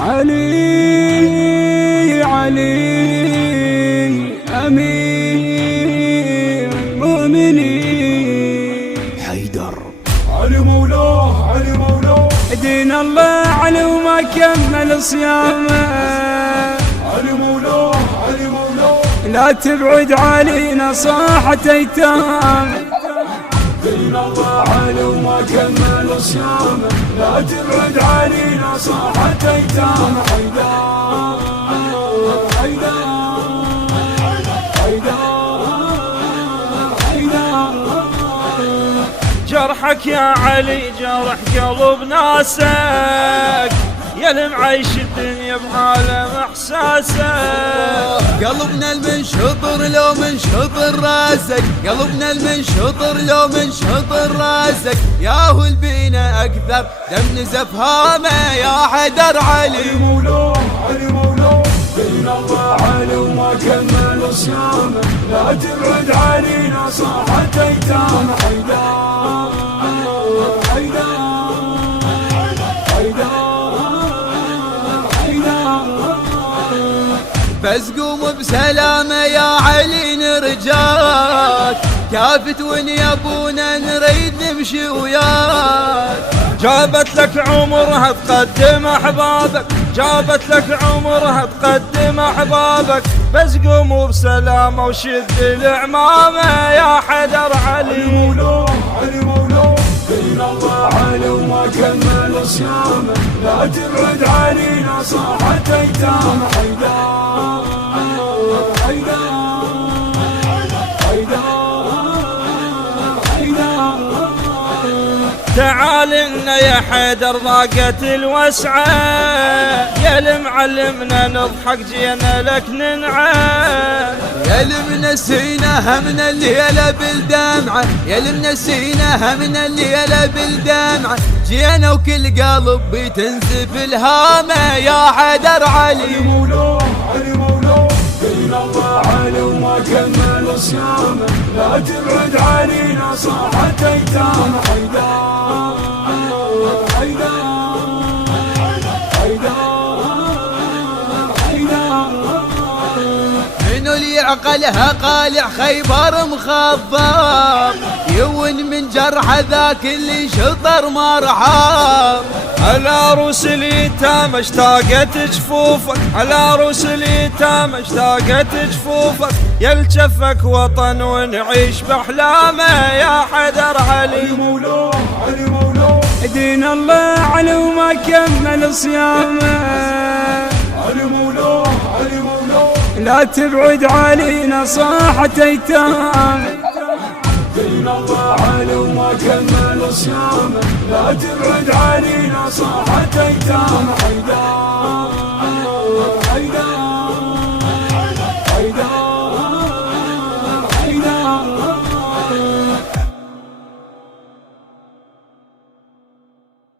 علي علي أمير المؤمنين حيدر. علي مولاه علي مولاه دين الله علي وما كمل صيامه. علي مولاه علي مولاه لا تبعد علينا صاحة ايتام. دين الله علي وما كمل صيامه لا تبعد علينا صاحة ايتام. حيدر حيدر جرحك يا علي جرح قلب ناسك، يا المعيش الدنيا بعالم احساسك. قلبنا المنشطر لو منشطر راسك، قلبنا المنشطر لو منشطر راسك. ياهو البينا اكثر دم نزف هامه يا حيدر علي. علي مولاه علي مولاه دين الله علي وما كمل صيامه لا تبعد علينا صاحة ايتام. حيدر حيدر بس قوم بسلامة يا علي نرجاك، كافت وين يا ابونا نريد نمشي وياك. جابت لك عمرها تقدم احبابك، جابت لك عمرها تقدم احبابك. بس قوموا بسلامة وشد العمامة يا حيدر علي. علي مولاه علي مولاه دين الله علي وما كمل صيامه لا تبعد علينا صاحة ايتام. حيدر حيدر تعال لنا يا حيدر ضاقت الوسعة، يا المعلمنا نضحك جينا لك ننعى. يا المنسينا همنا الليلة بالدمعة، يا المنسينا همنا الليلة بالدمعة. جينا وكل قلب بتنزف الهامة يا حيدر علي. علي مولاه علي مولاه دين الله علي وما كمل صيامه لا تبعد علينا صاحة ايتام. حيدر حيدر منو اللي عقلها قالع خيبر مخضب، يون من جرح ذاك اللي شطر مرحب. على روس اليتامى اشتاقت جفوفك، على روس اليتامى اشتاقت جفوفك. يلجفك وطن ونعيش باحلامه يا حيدر علي. علي مولاه علي مولاه دين الله علي وما كمل صيامه. علي مولاه علي مولاه لا تبعد علينا صاحة ايتام. دين الله علي وما كمل صيامه لا تبعد علينا صاحة